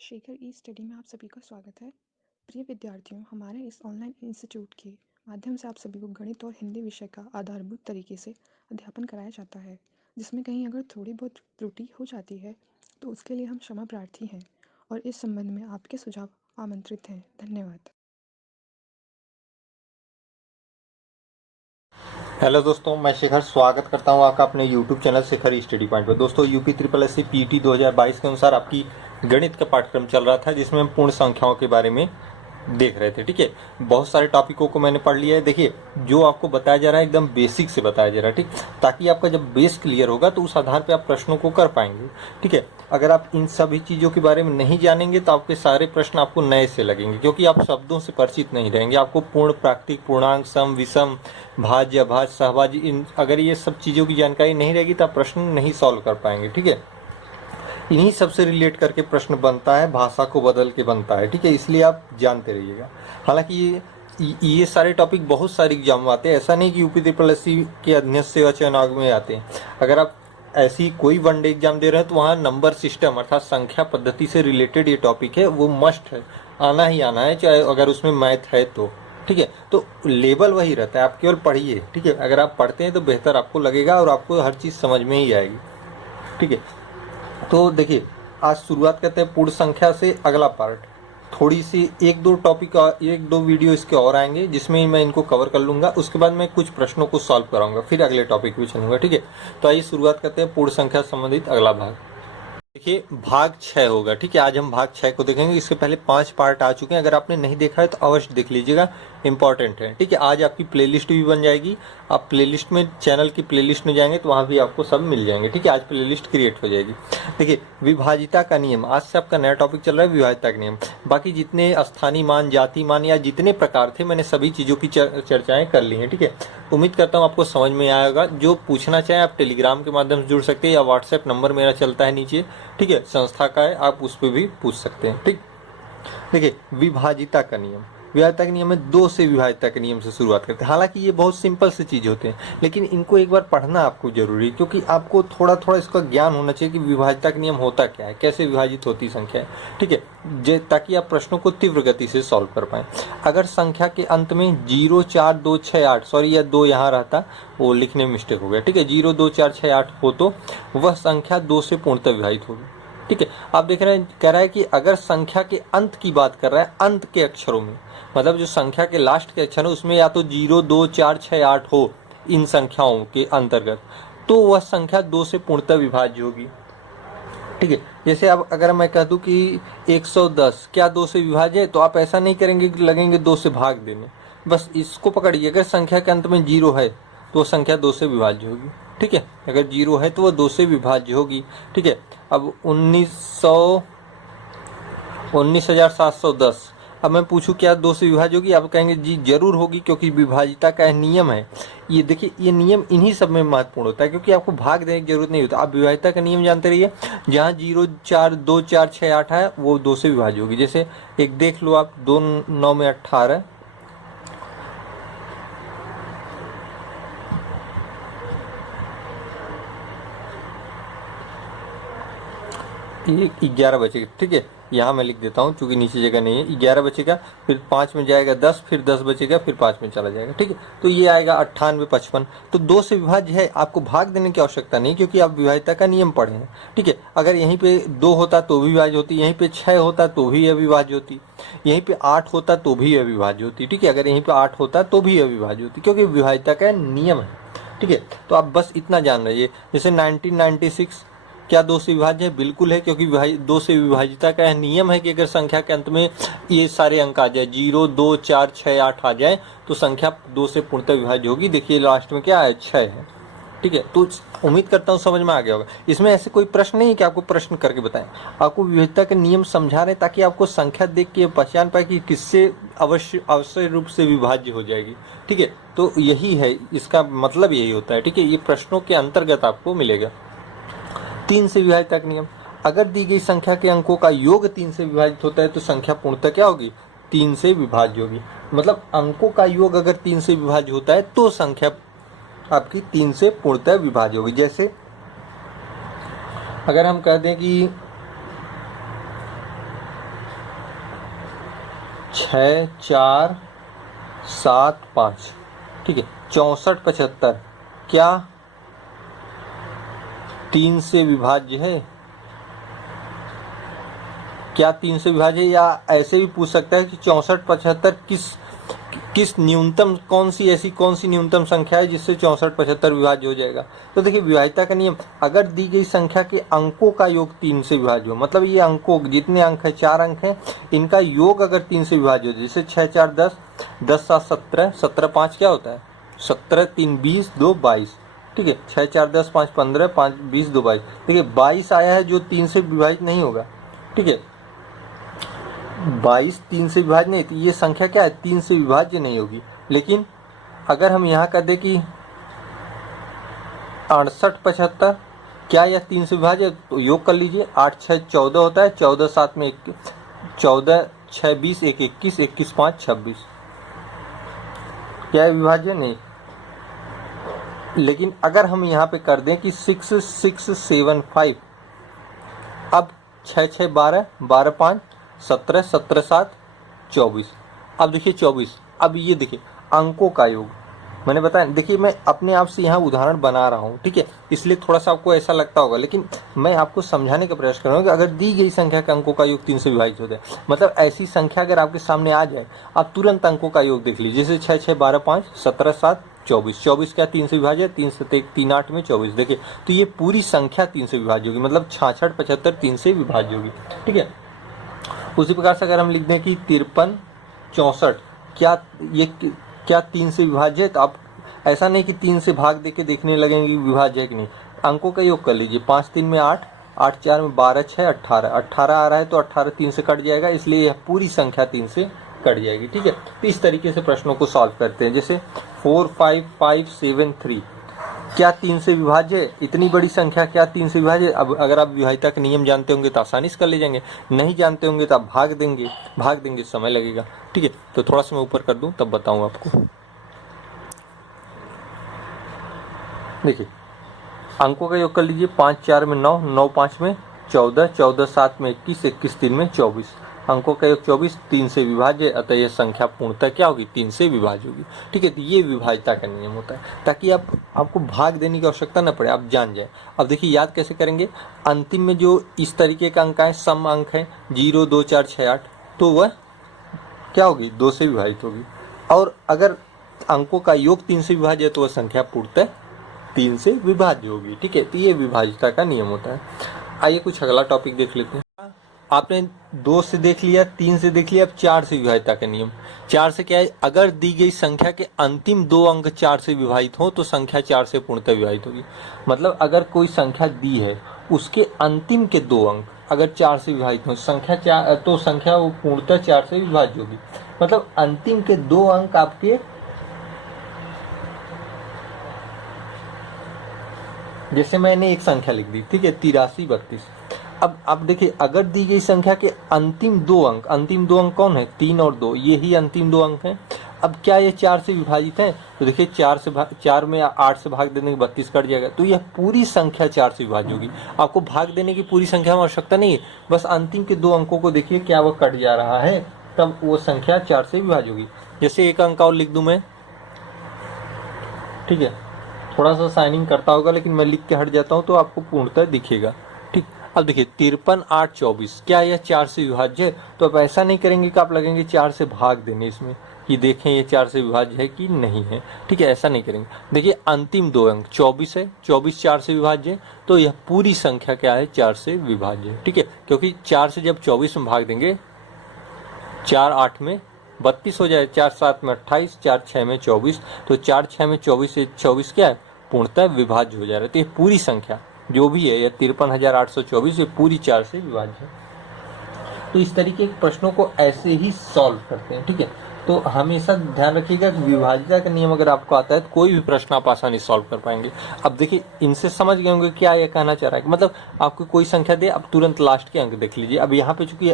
शेखर ई study में आप सभी का स्वागत है। प्रिय विद्यार्थियों, हमारे इस ऑनलाइन इंस्टीट्यूट के माध्यम से आप सभी को गणित और हिंदी विषय का आधारभूत तरीके से अध्यापन कराया जाता है, जिसमें कहीं अगर थोड़ी बहुत त्रुटि हो जाती है तो उसके लिए हम क्षमा प्रार्थी हैं और इस संबंध में आपके सुझाव आमंत्रित हैं। धन्यवाद। हेलो दोस्तों, मैं शेखर स्वागत करता हूं आपका अपने YouTube channel Shekhar study point पर। दोस्तों, UP triple S C PT 2022 के अनुसार आपकी गणित का पाठ्यक्रम चल रहा था, जिसमें हम पूर्ण संख्याओं के बारे में देख रहे थे। ठीक है, बहुत सारे टॉपिकों को मैंने पढ़ लिया है। देखिए, जो आपको बताया जा रहा है एकदम बेसिक से बताया जा रहा है, ठीक, ताकि आपका जब बेस क्लियर होगा तो उस आधार पे आप प्रश्नों को कर पाएंगे। ठीक है, अगर आप इन सभी चीज़ों के बारे में नहीं जानेंगे तो आपके सारे प्रश्न आपको नए से लगेंगे, क्योंकि आप शब्दों से परिचित नहीं रहेंगे। आपको पूर्ण, प्राकृतिक, पूर्णांक, सम, विषम, भाज्य, अभाज्य, सहभाज्य, इन अगर ये सब चीज़ों की जानकारी नहीं रहेगी तो आप प्रश्न नहीं सॉल्व कर पाएंगे। ठीक है, इन्हीं सबसे रिलेट करके प्रश्न बनता है, भाषा को बदल के बनता है। ठीक है, इसलिए आप जानते रहिएगा। हालांकि ये सारे टॉपिक बहुत सारे एग्जाम में आते हैं, ऐसा नहीं कि यूपी ट्रिपल एस सी के अध्ययन सेवा चयन आयोग में आते हैं। अगर आप ऐसी कोई वनडे एग्जाम दे रहे हैं तो वहाँ नंबर सिस्टम अर्थात संख्या पद्धति से रिलेटेड ये टॉपिक है, वो मस्ट है, आना ही आना है, चाहे अगर उसमें मैथ है तो। ठीक है, तो लेवल वही रहता है, आप केवल पढ़िए। ठीक है, अगर आप पढ़ते हैं तो बेहतर आपको लगेगा और आपको हर चीज़ समझ में ही आएगी। ठीक है, तो देखिए, आज शुरुआत करते हैं पूर्ण संख्या से। अगला पार्ट थोड़ी सी एक दो वीडियो इसके और आएंगे, जिसमें मैं इनको कवर कर लूंगा। उसके बाद मैं कुछ प्रश्नों को सॉल्व कराऊंगा, फिर अगले टॉपिक पे चलूंगा। ठीक है, तो आइए शुरुआत करते हैं पूर्ण संख्या संबंधित अगला भाग। देखिए, भाग 6 होगा। ठीक है, आज हम भाग 6 को देखेंगे। इसके पहले 5 पार्ट आ चुके हैं, अगर आपने नहीं देखा है तो अवश्य देख लीजिएगा, इंपॉर्टेंट है। ठीक है, आज आपकी प्लेलिस्ट भी बन जाएगी। आप प्लेलिस्ट में, चैनल की प्लेलिस्ट में जाएंगे तो वहाँ भी आपको सब मिल जाएंगे। ठीक है, आज प्लेलिस्ट क्रिएट हो जाएगी। देखिए, विभाजिता का नियम, आज से आपका नया टॉपिक चल रहा है, विभाजिता का नियम। बाकी जितने स्थानीय मान, जाति मान या जितने प्रकार थे, मैंने सभी चीज़ों की चर्चाएं कर ली हैं। ठीक है, उम्मीद करता हूँ आपको समझ में आएगा। जो पूछना चाहें आप टेलीग्राम के माध्यम से जुड़ सकते हैं, या व्हाट्सएप नंबर मेरा चलता है नीचे। ठीक है, संस्था का है, आप उस पर भी पूछ सकते हैं। ठीक, देखिए, विभाजिता का नियम, विभाजिता के नियम में 2 से विभाजिता के नियम से शुरुआत करते हैं। हालांकि ये बहुत सिंपल से चीज होते हैं, लेकिन इनको एक बार पढ़ना आपको जरूरी है, क्योंकि आपको थोड़ा थोड़ा इसका ज्ञान होना चाहिए कि विभाजिता का नियम होता क्या है, कैसे विभाजित होती संख्या है। ठीक है, ताकि आप प्रश्नों को तीव्र गति से सॉल्व कर पाए। अगर संख्या के अंत में 0, 4, 2, 6, 8, सॉरी यह 2 यहाँ रहता, वो लिखने में मिस्टेक हो गया। ठीक है, 0, 2, 4, 6, 8 हो तो वह संख्या 2 से पूर्णतः विभाजित होगी। ठीक है, आप देख रहे हैं, कह रहा है कि अगर संख्या के अंत की बात कर रहा है, अंत के अक्षरों में, मतलब जो संख्या के लास्ट के अक्षर है उसमें या तो 0, 2, 4, 6, 8 हो इन संख्याओं के अंतर्गत, तो वह संख्या 2 से पूर्णतः विभाज्य होगी। ठीक है, जैसे अब अगर मैं कह दूं कि 110 क्या 2 से विभाज्य है, तो आप ऐसा नहीं करेंगे कि लगेंगे 2 से भाग देने, बस इसको पकड़िए। अगर संख्या के अंत में 0 है तो संख्या 2 से विभाज्य होगी। ठीक है, अगर 0 है तो वह 2 से विभाज्य होगी। ठीक है, अब 19,710, अब मैं पूछूं क्या 2 से विभाज्य होगी, आप कहेंगे जी जरूर होगी, क्योंकि विभाजिता का नियम है। ये देखिए, ये नियम इन्हीं सब में महत्वपूर्ण होता है, क्योंकि आपको भाग देने की जरूरत नहीं होता। आप विभाजिता का नियम जानते रहिए, जहाँ 0, 4, 2, 4, 6, 8 है वो 2 से विभाज्य होगी। जैसे एक देख लो आप, 2, 9 में 18, ये 11 बचेगा। ठीक है, यहाँ मैं लिख देता हूँ क्योंकि नीचे जगह नहीं है। 11 बचेगा, फिर 5 में जाएगा 10, फिर 10 बचेगा, फिर 5 में चला जाएगा। ठीक है, तो ये आएगा 98, 55। तो 2 से विभाज्य है, आपको भाग देने की आवश्यकता नहीं, क्योंकि आप विभाजिता का नियम पढ़े हैं। ठीक है, अगर यहीं पे 2 होता तो भी विभाज्य होती, यहीं पे 6 होता तो भी अविभाज्य होती, यहीं पे 8 होता तो भी अविभाज्य होती। ठीक है, अगर यहीं पे 8 होता तो भी अविभाज्य होती, क्योंकि विभाजिता का नियम है। ठीक है, तो आप बस इतना जान रहिए। जैसे 1996 क्या 2 से विभाज्य है? बिल्कुल है, क्योंकि 2 से विभाजिता का नियम है कि अगर संख्या के अंत में ये सारे अंक आ जाए, 0, 2, 4, 6, 8 आ जाए, तो संख्या 2 से पूर्णतः विभाज्य होगी। देखिए लास्ट में क्या है, 6 है। ठीक है, तो उम्मीद करता हूँ समझ में आ गया होगा। इसमें ऐसे कोई प्रश्न नहीं कि आपको प्रश्न करके बताएं, आपको विभाजिता के नियम समझा रहे, ताकि आपको संख्या देख के पहचान पाए कि किससे अवश्य रूप से विभाज्य हो जाएगी। ठीक है, तो यही है, इसका मतलब यही होता है। ठीक है, ये प्रश्नों के अंतर्गत आपको मिलेगा। 3 से विभाजित का नियम, अगर दी गई संख्या के अंकों का योग 3 से विभाजित होता है तो संख्या पूर्णतः क्या होगी, 3 से विभाज्य होगी। मतलब अंकों का योग अगर 3 से विभाज्य होता है तो संख्या आपकी 3 से पूर्णतः विभाज्य होगी। जैसे अगर हम कह दें कि 6 4 7 5, ठीक है। 64 75 क्या 3 से विभाज्य है? क्या 3 से विभाज्य है? या ऐसे भी पूछ सकता है कि 64 75 किस न्यूनतम कौन सी न्यूनतम संख्या है जिससे 64 75 विभाज्य हो जाएगा। तो देखिए विभाज्यता का नियम, अगर दी गई संख्या के अंकों का योग 3 से विभाज्य हो, मतलब ये अंकों जितने अंक है 4 अंक है, इनका योग अगर 3 से विभाज्य हो, जैसे 6 4 10, 10 7 17, 17 5 क्या होता है 17, 3 20, 2 22, ठीक है। 6 4 10 5 15, 5 20, 2 22, देखिए 22 आया है जो 3 से विभाजित नहीं होगा, ठीक है। 22 3 से विभाज्य नहीं, तो ये संख्या क्या है 3 से विभाज्य नहीं होगी। लेकिन अगर हम यहाँ कर दे कि 68 75 क्या यह 3 से विभाज्य है, तो योग कर लीजिए। 8 6 14 होता है, 14 7 में 14 6 20, 1 21, 21 5 26, क्या है विभाज्य? नहीं। लेकिन अगर हम यहाँ पे कर दें कि 6 6 7 5, अब 6 6 12, 12 5 17, 17 7 24, अब देखिए 24, अब ये देखिए अंकों का योग मैंने बताया। देखिए मैं अपने आप से यहाँ उदाहरण बना रहा हूँ, ठीक है, इसलिए थोड़ा सा आपको ऐसा लगता होगा, लेकिन मैं आपको समझाने का प्रयास कर रहा हूँ कि अगर दी गई संख्या के अंकों का योग 3 से विभाजित हो जाए, मतलब ऐसी संख्या अगर आपके सामने आ जाए, आप तुरंत अंकों का योग देख लीजिए। जैसे 6 6 12 5 17 7 24, 24 क्या 3 से विभाज्य है, 3 7 3 8 में 24, देखिए तो ये पूरी संख्या 3 से विभाज्य होगी, मतलब 66 75 3 से विभाज्य होगी, ठीक है। उसी प्रकार से अगर हम लिख दें कि 53 64 क्या 3 से विभाज्य है, तो आप ऐसा नहीं कि 3 से भाग देके देखने लगेंगे कि विभाज्य है कि नहीं, अंकों का योग कर लीजिए। 5 3 में 8, 8 4 में 12, 6 18, 18 आ रहा है तो 18 3 से कट जाएगा, इसलिए यह पूरी संख्या 3 से कट जाएगी, ठीक है। तो इस तरीके से प्रश्नों को सॉल्व करते हैं। जैसे 4 5 5 7 3 क्या 3 से विभाज्य है, इतनी बड़ी संख्या क्या 3 से विभाज्य है? अब अगर आप विभाज्यता के नियम जानते होंगे तो आसानी से कर ले जाएंगे, नहीं जानते होंगे तो आप भाग देंगे समय लगेगा, ठीक है। तो थोड़ा सा मैं ऊपर कर दूं तब बताऊं आपको। देखिए अंकों का योग कर लीजिए। 5 4 में 9, 9 5 में 14, 14 7 में 21, 21 3 में 24, अंकों का योग 24, 3 से विभाज्य, अतः यह संख्या पूर्णतः क्या होगी 3 से विभाज्य होगी, ठीक है। तो ये विभाज्यता का नियम होता है, ताकि आपको भाग देने की आवश्यकता न पड़े, आप जान जाए। अब देखिए याद कैसे करेंगे, अंतिम में जो इस तरीके का अंक है, सम अंक है 0 2 4 6 8, तो वह क्या होगी 2 से विभाजित होगी। और अगर अंकों का योग 3 से विभाज्य है तो वह संख्या पूर्णतः 3 से विभाज्य होगी, ठीक है। तो ये विभाज्यता का नियम होता है। आइए कुछ अगला टॉपिक देख लेते हैं। आपने 2 से देख लिया, 3 से देख लिया, अब 4 से विभाज्यता का नियम। 4 से क्या है, अगर दी गई संख्या के अंतिम 2 अंक 4 से विभाजित हो तो संख्या 4 से पूर्णतः विभाजित होगी। मतलब अगर कोई संख्या दी है, उसके अंतिम के 2 अंक अगर 4 से विभाजित हो, संख्या वो पूर्णतः 4 से विभाज्य होगी। मतलब अंतिम के 2 अंक आपके, जैसे मैंने एक संख्या लिख दी, ठीक है 83 32, अब आप देखिए अगर दी गई संख्या के अंतिम 2 अंक कौन है 3 और 2, ये ही अंतिम 2 अंक हैं। अब क्या ये 4 से विभाजित है, तो देखिए 4 में 8 से भाग देने के 32 कट जाएगा, तो यह पूरी संख्या 4 से विभाज्य होगी। आपको भाग देने की पूरी संख्या में आवश्यकता नहीं है, बस अंतिम के 2 अंकों को देखिए क्या वह कट जा रहा है, तब वो संख्या 4 से विभाज्य होगी। जैसे एक अंक और लिख दूं मैं, ठीक है, थोड़ा सा साइनिंग करता होगा लेकिन मैं लिख के हट जाता हूं तो आपको पूर्णतः दिखेगा, ठीक। अब देखिए 53 8 24, क्या यह 4 से विभाज्य है? तो अब ऐसा नहीं करेंगे कि आप लगेंगे 4 से भाग देने इसमें कि देखें ये 4 से विभाज्य है कि नहीं है, ठीक है, ऐसा नहीं करेंगे। देखिए अंतिम 2 अंक 24 है, 24 4 से विभाज्य है, तो यह पूरी संख्या क्या है 4 से विभाज्य है, ठीक है। क्योंकि 4 से जब 24 में भाग देंगे, 4 8 में 32 हो जाए, 4 7 में 28, 4 6 में 24, तो 4 6 में 24 से 24 क्या है पूर्णतः विभाज्य हो जा रहा है। तो ये पूरी संख्या जो भी है, यह 53,824, ये पूरी 4 से विभाज्य है। तो इस तरीके के प्रश्नों को ऐसे ही सॉल्व करते हैं, ठीक है। तो हमेशा ध्यान रखिएगा कि विभाज्यता का नियम अगर आपको आता है तो कोई भी प्रश्न आप आसानी से सॉल्व कर पाएंगे। अब देखिए इनसे समझ गए होंगे क्या ये कहना चाह रहा है, मतलब आपको कोई संख्या दे, अब तुरंत लास्ट के अंक देख लीजिए। अब यहाँ पे चूंकि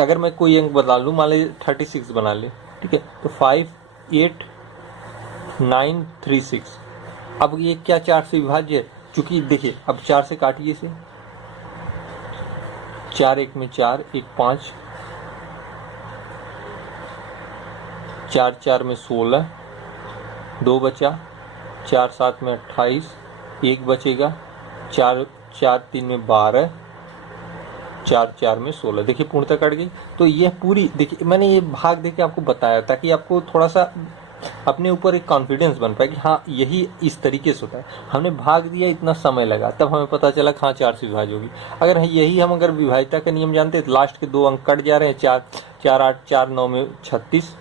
अगर मैं कोई अंक बदला लूँ, मान लीजिए 36 बना ले, ठीक है, तो 5 8 9 3 6, अब ये क्या 4 से विभाज्य है? चूंकि देखिए अब 4 से काटिए इसे, 4 1 में 4, 1 5, 4 4 में 16, 2 बचा, 4 7 में 28, 1 बचेगा, 4 4 3 में 12, 4 4 में 16। देखिए पूर्णतः कट गई। तो यह पूरी, देखिए मैंने ये भाग देके आपको बताया ताकि आपको थोड़ा सा अपने ऊपर एक कॉन्फिडेंस बन पाए कि हाँ यही इस तरीके से होता है। हमने भाग दिया, इतना समय लगा, तब हमें पता चला हाँ 4 से विभाज्य होगी। अगर यही हम अगर विभाज्यता का नियम जानते तो लास्ट के 2 अंक कट जा रहे हैं, 4 4 8 4 9 में 36,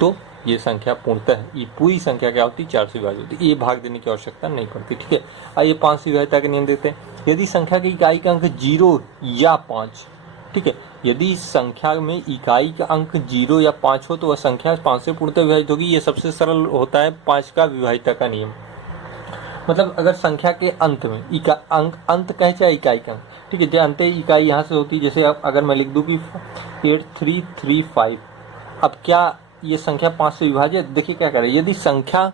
तो ये संख्या पूर्णतः ये पूरी संख्या क्या होती, 4 से विभाज्य होती। ये भाग देने की आवश्यकता नहीं पड़ती। ठीक है, आइए 5 से विभाज्यता का नियम देते हैं। यदि संख्या की इकाई का अंक 0 या 5, ठीक है, यदि संख्या में इकाई का अंक 0 या 5 हो तो वह संख्या 5 से पूर्णतः विभाजित होगी। ये सबसे सरल होता है 5 का विभाज्यता का नियम। मतलब अगर संख्या के अंत में अंत कहे चाहे इकाई का अंक, ठीक है, जो अंत इकाई यहाँ से होती है, जैसे अगर मैं लिख दूं कि 8335, अब क्या ये संख्या 5 से विभाजित? देखिए क्या करें, यदि संख्या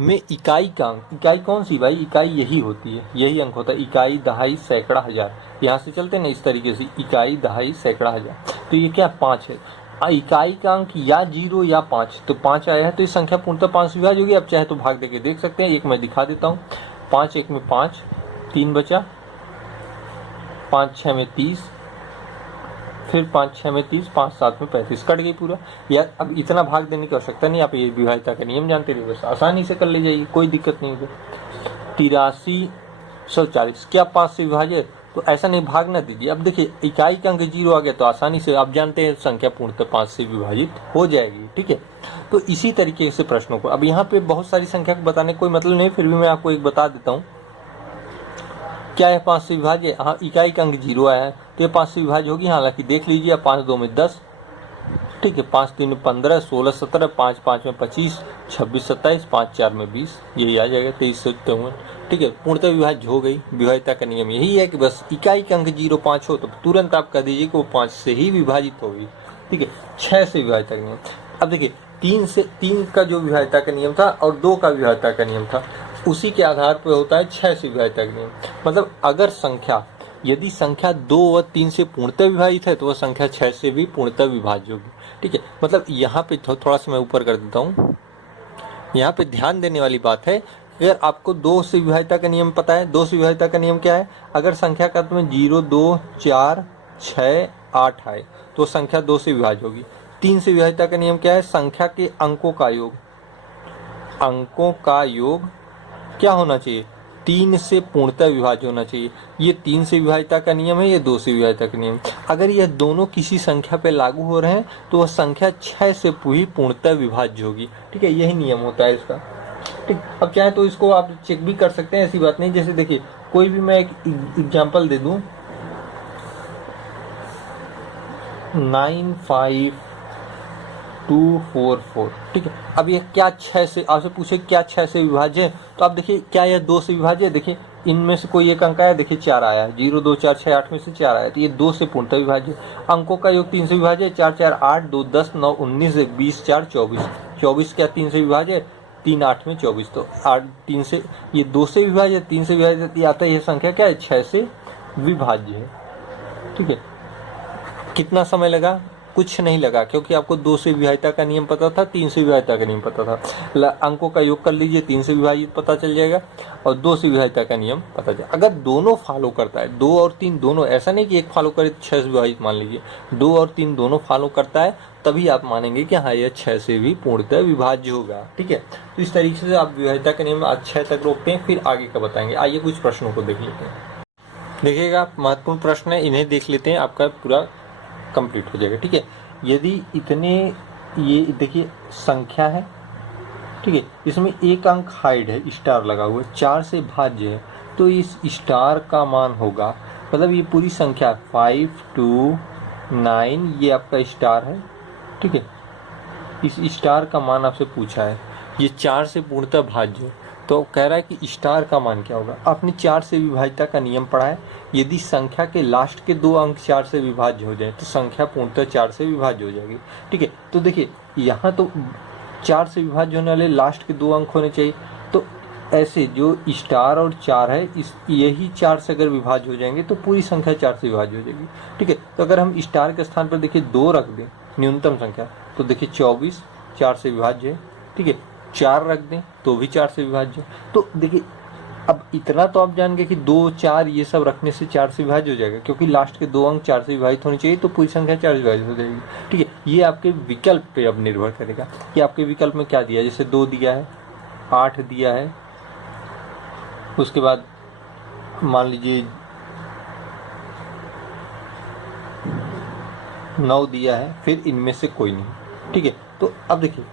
में इकाई का अंक, इकाई कौन सी भाई, इकाई यही होती है, यही अंक होता है, इकाई, दहाई, सैकड़ा, हजार, यहाँ से चलते ना इस तरीके से, इकाई, दहाई, सैकड़ा, हजार, तो ये क्या 5 है। इकाई का अंक या 0 या 5, तो 5 आया है तो ये संख्या पूर्णतः 5 से विभाज्य होगी। अब चाहे तो भाग देके देख सकते हैं, एक मैं दिखा देता हूँ। 5 1 में 5, 3 बचा, 5 6 में 30, फिर 5 6 में 30, 5 7 में 35, कट गई पूरा। या अब इतना भाग देने की आवश्यकता नहीं, आप ये विभाज्यता का नियम जानते रहिए, बस आसानी से कर ले जाइए, कोई दिक्कत नहीं होगी। 8340 क्या 5 से विभाज्य? तो ऐसा नहीं, भाग ना दीजिए। अब देखिए इकाई का अंक 0 आ गया तो आसानी से आप जानते हैं संख्या पूर्णतः 5 से विभाजित हो जाएगी। ठीक है, तो इसी तरीके से प्रश्नों को, अब यहाँ पे बहुत सारी संख्या को बताने कोई मतलब नहीं, फिर भी मैं आपको एक बता देता हूँ। क्या है 5 से विभाज्य? हाँ, इकाई का अंक 0 आया है तो ये 5 से विभाज्य होगी। हालांकि देख लीजिए, 5 2 में 10, ठीक है, 5 3 में 15, 16 17, 5 5 में 25, 26 27, 5 4 में 20, यही आ जाएगा 23 से 53। ठीक है, पूर्णतः विभाज्य हो गई। विभाज्यता का नियम यही है कि बस इकाई का अंक 0 5 हो तो तुरंत आप कह दीजिए कि वो 5 से ही विभाजित होगी। ठीक है, 6 से विभाज्यता का नियम। अब देखिए 3 का जो विभाज्यता का नियम था और 2 का विभाज्यता का नियम था, उसी के आधार पर होता है 6 से विभाज्यता का नियम। मतलब अगर संख्या, यदि संख्या 2 और 3 से पूर्णतः विभाजित है तो वह संख्या 6 से भी पूर्णतः विभाज्य होगी। ठीक है, मतलब यहाँ पे थोड़ा सा मैं ऊपर कर देता हूँ। यहाँ पे ध्यान देने वाली बात है, अगर आपको 2 से विभाज्यता का नियम पता है, 2 से विभाज्यता का नियम क्या है? अगर संख्या का तुम्हें 0 2 4 6 8 आए तो संख्या 2 से विभाज्य होगी। 3 से विभाज्यता का नियम क्या है? संख्या के अंकों का योग, अंकों का योग क्या होना चाहिए? 3 से पूर्णतः विभाज्य होना चाहिए। ये 3 से विभाज्यता का नियम है, ये 2 से विभाज्यता का नियम। अगर ये दोनों किसी संख्या पे लागू हो रहे हैं तो वह संख्या 6 से भी पूर्णतः विभाज्य होगी। ठीक है, यही नियम होता है इसका। ठीक, अब चाहे तो इसको आप चेक भी कर सकते हैं, ऐसी बात नहीं। जैसे देखिए कोई भी मैं एक एग्जाम्पल दे दूं, 95244, ठीक है, अब ये क्या 6 से, आपसे पूछे क्या 6 से विभाज्य है, तो आप देखिए क्या यह 2 से विभाज्य है? देखिए इनमें से कोई एक अंक आया, देखिए 4 आया, 0 2 4 6 8 में से 4 आया, तो ये 2 से पूर्णतः विभाज्य। अंकों का योग 3 से विभाज्य है, 4 4 8 2 10 9 19 20 4 24, 24 क्या 3 से विभाज्य है? 3 8 में 24, तो 8 3 से, ये 2 से विभाज्य, 3 से विभाज्य आता है, यह संख्या क्या है? 6 से विभाज्य है। ठीक है, कितना समय लगा? कुछ नहीं लगा, क्योंकि आपको 2 से विभाज्यता का नियम पता था, 3 से विभाज्यता का नियम पता था। अंकों का योग कर लीजिए, 3 से विभाजित पता चल जाएगा और 2 से विभाज्यता का नियम पता चल। अगर दोनों फॉलो करता है, 2 और 3 दोनों, ऐसा नहीं कि एक फॉलो करे 6 से विभाजित मान लीजिए, 2 और 3 दोनों फॉलो करता है, तभी आप मानेंगे कि हाँ यह 6 से भी पूर्णतः विभाज्य होगा। ठीक है, तो इस तरीके से आप विभाज्यता का नियम आज 6 तक रोकते हैं, फिर आगे का बताएंगे। आइए कुछ प्रश्नों को देख लेते हैं। देखिएगा महत्वपूर्ण प्रश्न है, इन्हें देख लेते हैं, आपका पूरा कंप्लीट हो जाएगा। ठीक है, यदि इतने, ये देखिए संख्या है, ठीक है, इसमें एक अंक हाइड है, स्टार लगा हुआ है, 4 से भाज्य है, तो इस स्टार का मान होगा, मतलब ये पूरी संख्या 5 2 9, ये आपका स्टार है। ठीक है, इस स्टार का मान आपसे पूछा है, ये 4 से पूर्णतः भाज्य, तो कह रहा है कि स्टार का मान क्या होगा। आपने 4 से विभाज्यता का नियम पढ़ा है, यदि संख्या के लास्ट के 2 अंक 4 से विभाज्य हो जाए तो संख्या पूर्णतः 4 से विभाज्य हो जाएगी। ठीक है, तो देखिए यहाँ तो 4 से विभाज्य होने वाले लास्ट के 2 अंक होने चाहिए, तो ऐसे जो स्टार और 4 है, इस यही 4 से अगर विभाज्य हो जाएंगे तो पूरी संख्या 4 से विभाज्य हो जाएगी। ठीक है, तो अगर हम स्टार के स्थान पर देखिए 2 रख दें न्यूनतम संख्या, तो देखिए 24 4 से विभाज्य है। ठीक है, 4 रख दें तो भी 4 से विभाज्य है। तो देखिए अब इतना तो आप जान गए कि 2 4 ये सब रखने से 4 से विभाज्य हो जाएगा, क्योंकि लास्ट के 2 अंक 4 से विभाजित होनी चाहिए, तो पूरी संख्या 4 से विभाजित हो जाएगी। ठीक है, ये आपके विकल्प पे अब निर्भर करेगा कि आपके विकल्प में क्या दिया है। जैसे 2 दिया है, 8 दिया है, उसके बाद मान लीजिए 9 दिया है, फिर इनमें से कोई नहीं। ठीक है, तो अब देखिए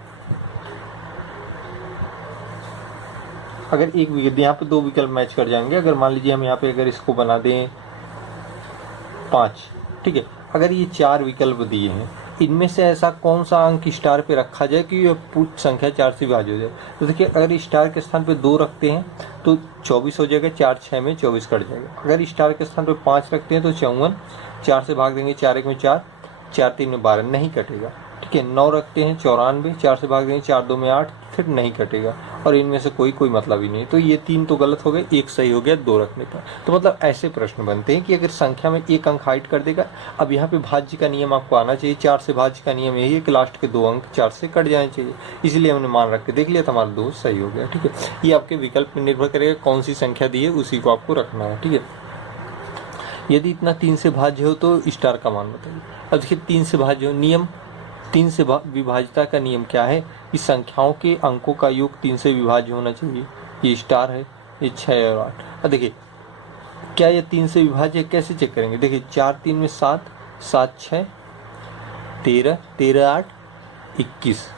अगर एक विकल्प यहाँ पे 2 विकल्प मैच कर जाएंगे। अगर मान लीजिए हम यहाँ पे अगर इसको बना दें 5, ठीक है, अगर ये 4 विकल्प दिए हैं, इनमें से ऐसा कौन सा अंक स्टार पे रखा जाए कि ये पूरी संख्या 4 से विभाज्य हो जाए। तो देखिए अगर स्टार के स्थान पे 2 रखते हैं तो 24 हो जाएगा, 4 6 में 24 कट जाएगा। अगर स्टार के स्थान पे 5 रखते हैं तो 54, 4 से भाग देंगे 4 1 में 4, 4 3 में 12 नहीं कटेगा। ठीक है, 9 रखते हैं 94, 4 से भाग देंगे 4 2 में 8, फिर नहीं कटेगा। और इनमें से कोई मतलब ही नहीं, तो ये 3 तो गलत हो गए, 1 सही हो गया 2 रखने पर। तो मतलब ऐसे प्रश्न बनते हैं कि अगर संख्या में 1 अंक हाइड कर देगा। अब यहाँ पे भाज्य का नियम आपको आना चाहिए, 4 से भाज्य का नियम यही है कि लास्ट के 2 अंक 4 से कट जाने चाहिए, इसलिए हमने मान रख के देख लिया, हमारा 2 सही हो गया। ठीक है, ये आपके विकल्प में निर्भर करेगा कौन सी संख्या दी है उसी को आपको रखना है। ठीक है, यदि इतना 3 से भाज्य हो तो स्टार का मान बताइए। अब देखिए 3 से भाज्य हो, नियम 3 से विभाज्यता का नियम क्या है कि संख्याओं के अंकों का योग 3 से विभाज्य होना चाहिए। ये स्टार है, ये 6 और 8। अब देखिए क्या ये 3 से विभाज्य है, कैसे चेक करेंगे। देखिए 4 3 में 7, 7 6 13, 13 8 21।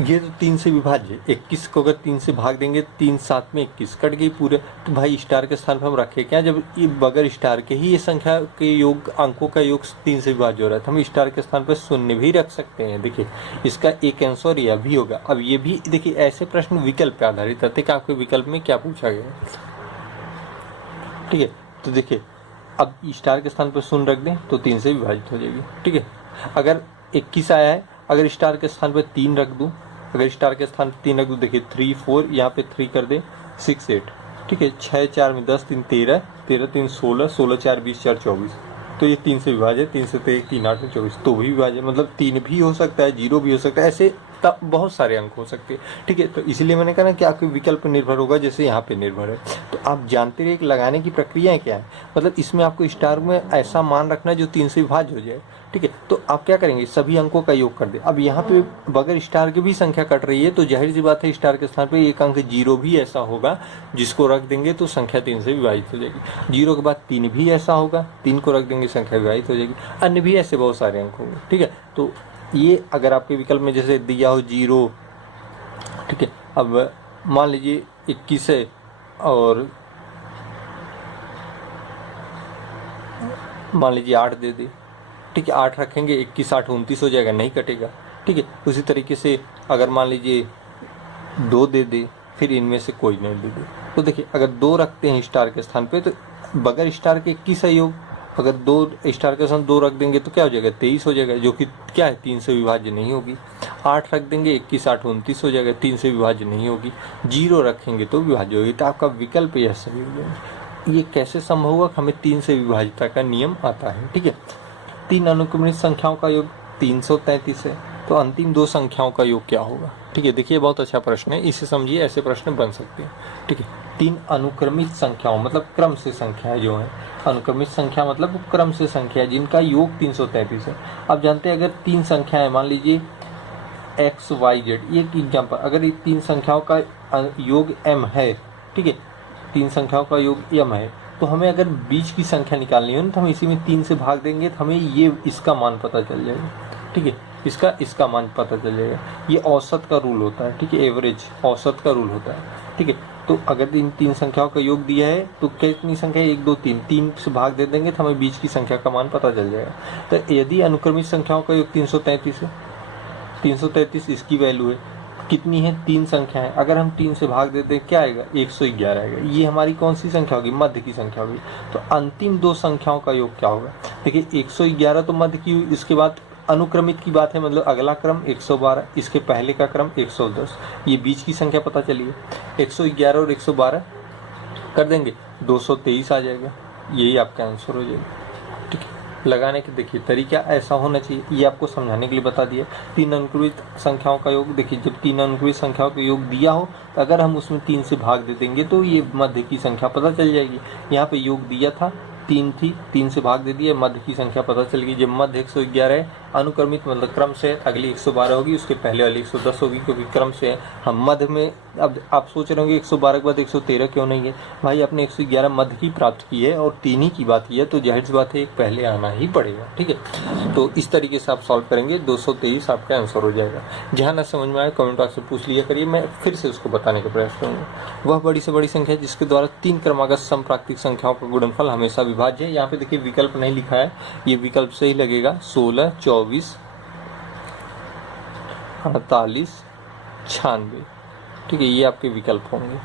ये तो 3 से विभाज्य, 21 को अगर 3 से भाग देंगे 3 7 में 21 कट गई पूरे। तो भाई स्टार के स्थान पर हम रखे क्या, जब ये बगैर स्टार के ही ये संख्या के योग अंकों का योग 3 से विभाज्य हो रहा है, तो हम स्टार के स्थान पर 0 भी रख सकते हैं। देखिए इसका एक आंसर यह भी होगा। अब ये भी देखिए ऐसे प्रश्न विकल्प पे आधारित रहते हैं कि आपके विकल्प में क्या पूछा गया। ठीक है, तो देखिए अब स्टार के स्थान पर 0 रख दें तो 3 से विभाजित हो जाएगी। ठीक है, अगर 21 आया है, अगर स्टार के स्थान पर 3 रख दूं, अगर स्टार के स्थान पर 3 रख दूं, देखिए 3 4, यहाँ पे 3 कर दें 6 8। ठीक है, 6 4 में 10, 3 13, 13 3 16, 16 4 20, 4 24। तो ये 3 से विभाज्य, 3 से 3 8 में 24, तो भी विभाज्य, मतलब 3 भी हो सकता है, 0 भी हो सकता है, ऐसे बहुत सारे अंक हो सकते हैं। ठीक है, तो इसलिए मैंने कहा ना कि आपके विकल्प निर्भर होगा, जैसे यहाँ पे निर्भर है। तो आप जानते रहिए कि लगाने की प्रक्रिया क्या है, मतलब इसमें आपको स्टार में ऐसा मान रखना है जो 3 से विभाज्य हो जाए। ठीक है, तो आप क्या करेंगे, सभी अंकों का योग कर दे। अब यहाँ पे बगैर स्टार की भी संख्या कट रही है, तो जाहिर सी बात है स्टार के स्थान पे एक अंक 0 भी ऐसा होगा जिसको रख देंगे तो संख्या 3 से विभाजित हो जाएगी। 0 के बाद 3 भी ऐसा होगा, 3 को रख देंगे संख्या विभाजित हो जाएगी। अन्य भी ऐसे बहुत सारे अंक होंगे। ठीक है, तो ये अगर आपके विकल्प में जैसे दिया हो 0, ठीक है, अब मान लीजिए 21 है और मान लीजिए 8 दे दे। ठीक है, 8 रखेंगे, 21 8 29 हो जाएगा, नहीं कटेगा। ठीक है, उसी तरीके से अगर मान लीजिए 2 दे दे, फिर इनमें से कोई नहीं दे दे, तो देखिए अगर 2 रखते हैं स्टार के स्थान पे तो बगैर स्टार के 21 है योग। अगर 2 स्टार के स्थान 2 रख देंगे तो क्या हो जाएगा, 23 हो जाएगा, जो कि क्या है 3 से विभाज्य नहीं होगी। 8 रख देंगे, 21 8 29 हो जाएगा, 3 से विभाज्य नहीं होगी। 0 रखेंगे तो विभाज्य होगी। तो आपका विकल्प यह सही हो जाएगा। ये कैसे संभव हुआ, हमें 3 से विभाज्यता का नियम आता है। ठीक है, 3 अनुक्रमिक संख्याओं का योग 333 है, तो अंतिम 2 संख्याओं का योग क्या होगा। ठीक है, देखिए बहुत अच्छा प्रश्न है, इसे समझिए, ऐसे प्रश्न बन सकते हैं। ठीक है, 3 अनुक्रमिक संख्याओं मतलब क्रम से संख्याएं जो है, अनुक्रमिक संख्या मतलब क्रम से संख्या जिनका योग 333 है। अब जानते हैं अगर 3 संख्याएं मान लीजिए x y z, ये एक एग्जाम्पल, अगर ये 3 संख्याओं का योग m है, ठीक है, 3 संख्याओं का योग m है, तो हमें अगर बीच की संख्या निकालनी हो ना, तो हम इसी में 3 से भाग देंगे तो हमें ये इसका मान पता चल जाएगा। ठीक है, इसका मान पता चल जाएगा। ये औसत का रूल होता है। ठीक है, एवरेज औसत का रूल होता है। ठीक है, तो अगर इन 3 संख्याओं का योग दिया है तो कितनी संख्या, 1 2 3, 3 से भाग दे देंगे तो हमें बीच की संख्या का मान पता चल जाएगा। तो यदि अनुक्रमिक संख्याओं का योग 333 है, 333 इसकी वैल्यू है, कितनी है, 3 संख्या है, अगर हम 3 से भाग देते हैं क्या आएगा, 111 आएगा। ये हमारी कौन सी संख्या होगी, मध्य की संख्या होगी। तो अंतिम 2 संख्याओं का योग क्या होगा, देखिए 111 तो मध्य की हुई, इसके बाद अनुक्रमित की बात है, मतलब अगला क्रम 112, इसके पहले का क्रम 110, ये बीच की संख्या पता चली है। 111 और 112 कर देंगे, 223 आ जाएगा, यही आपका आंसर हो जाएगा। ठीक है, लगाने के देखिए तरीका ऐसा होना चाहिए, ये आपको समझाने के लिए बता दिया। 3 अनुक्रमित संख्याओं का योग, देखिए जब 3 अनुक्रमित संख्याओं का योग दिया हो तो अगर हम उसमें 3 से भाग दे देंगे तो ये मध्य की संख्या पता चल जाएगी। यहाँ पे योग दिया था 3 थी, 3 से भाग दे दिया, मध्य की संख्या पता चल गई। जब मध्य 111 है, अनुक्रमित मतलब क्रम से अगली 112 होगी, उसके पहले वाली 110 होगी, क्योंकि क्रम से है। हम मध्य में, अब आप सोच रहे होंगे 112 के बाद 113 क्यों नहीं है भाई, आपने 111 मध्य की प्राप्त की है और 3 ही की बात की है, तो जाहिर सी बात है एक पहले आना ही पड़ेगा। ठीक है, तो इस तरीके से आप सॉल्व करेंगे, 223 आपका आंसर हो जाएगा। जहाँ ना समझ में आए कमेंट बॉक्स में पूछ लिया करिए, मैं फिर से उसको बताने का प्रयास करूँगा। वह बड़ी से बड़ी संख्या जिसके द्वारा 3 क्रमागत समप्राकृतिक संख्याओं का गुणनफल हमेशा विभाज्य है। यहाँ पे देखिए विकल्प नहीं लिखा है, ये विकल्प से ही लगेगा, 16, 24, 48, 96। ठीक है, ये आपके विकल्प होंगे।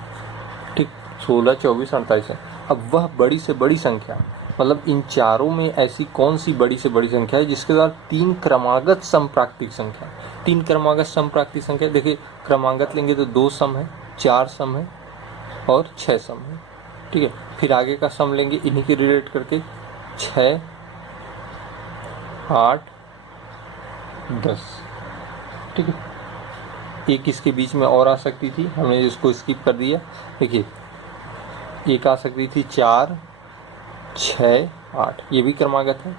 ठीक, 16, 24, 48 है। अब वह बड़ी से बड़ी संख्या, मतलब इन चारों में ऐसी कौन सी बड़ी से बड़ी संख्या है जिसके द्वारा 3 क्रमागत समप्राकृतिक संख्या, 3 क्रमागत समप्राकृतिक संख्या, देखिए क्रमागत लेंगे तो 2 सम है, 4 सम है और 6 सम है। ठीक है, फिर आगे का सम लेंगे इन्हीं के रिलेट करके, 6, 8, 10। ठीक है, एक इसके बीच में और आ सकती थी, हमने इसको स्किप कर दिया। देखिए एक आ सकती थी 4, 6, 8, ये भी क्रमागत है।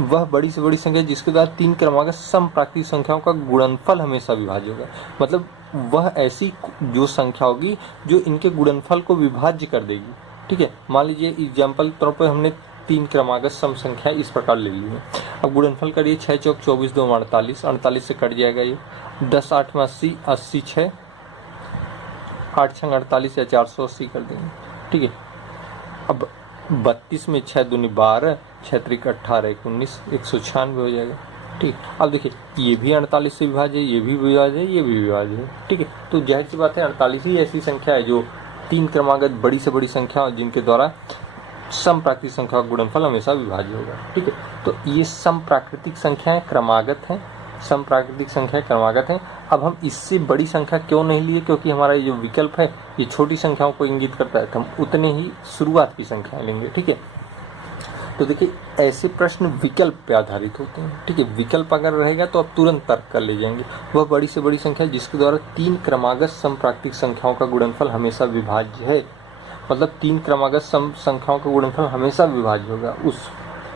वह बड़ी से बड़ी संख्या जिसके द्वारा 3 क्रमागत समप्राकृतिक संख्याओं का गुणनफल हमेशा विभाज्य होगा, मतलब वह ऐसी जो संख्या होगी जो इनके गुणनफल को विभाज्य कर देगी। ठीक है, मान लीजिए एग्जाम्पल के तौर पर हमने 3 क्रमागत सम संख्या इस प्रकार ले ली है। अब गुणनफल करिए, 6 चौक 24, 2 48, 48 से कट जाएगा ये, 10 8 में 80, 80 6, 8 6 48 या 480 कर देंगे। ठीक है, अब 32 में 6 दूनी 12, 6 त्रिक 18, 19, 196 हो जाएगा। ठीक, अब देखिए ये भी 48 से विभाज्य है, ये भी विभाज्य है, ये भी विभाज्य है। ठीक है, तो जाहिर सी बात है 48 ही ऐसी संख्या है जो 3 क्रमागत बड़ी से बड़ी संख्या जिनके द्वारा समप्राकृतिक संख्या का गुणनफल हमेशा विभाज्य होगा। ठीक है, तो ये समप्राकृतिक संख्याएं क्रमागत हैं, समप्राकृतिक संख्याएं क्रमागत हैं। अब हम इससे बड़ी संख्या क्यों नहीं लिए, क्योंकि हमारा ये जो विकल्प है ये छोटी संख्याओं को इंगित करता है, तो हम उतने ही शुरुआत की संख्याएं लेंगे। ठीक है, तो देखिए ऐसे प्रश्न विकल्प पे आधारित होते हैं। ठीक है, विकल्प अगर रहेगा तो आप तुरंत तर्क कर ले जाएंगे। वह बड़ी से बड़ी संख्या जिसके द्वारा 3 क्रमागत समप्राकृतिक संख्याओं का गुणनफल हमेशा विभाज्य है, मतलब 3 क्रमागत सम संख्याओं का गुणनफल हमेशा विभाज्य होगा उस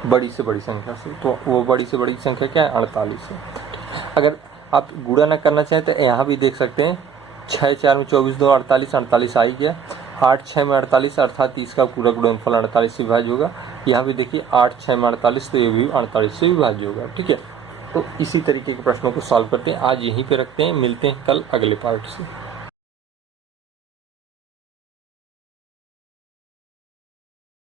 बड़ी से बड़ी संख्या से। तो वो बड़ी से बड़ी संख्या क्या है, 48 है। अगर आप गुणा न करना चाहें तो यहाँ भी देख सकते हैं, 6 4 में 24, 2 48, 48 आ ही गया, 8 6 में 48 अर्थात इसका पूरा गुणनफल 48 से विभाज्य होगा। यहाँ भी देखिए 8 6 में 48, तो ये भी 48 से विभाज्य होगा। ठीक है, तो इसी तरीके के प्रश्नों को सॉल्व करते हैं, आज यहीं पे रखते हैं, मिलते हैं कल अगले पार्ट से।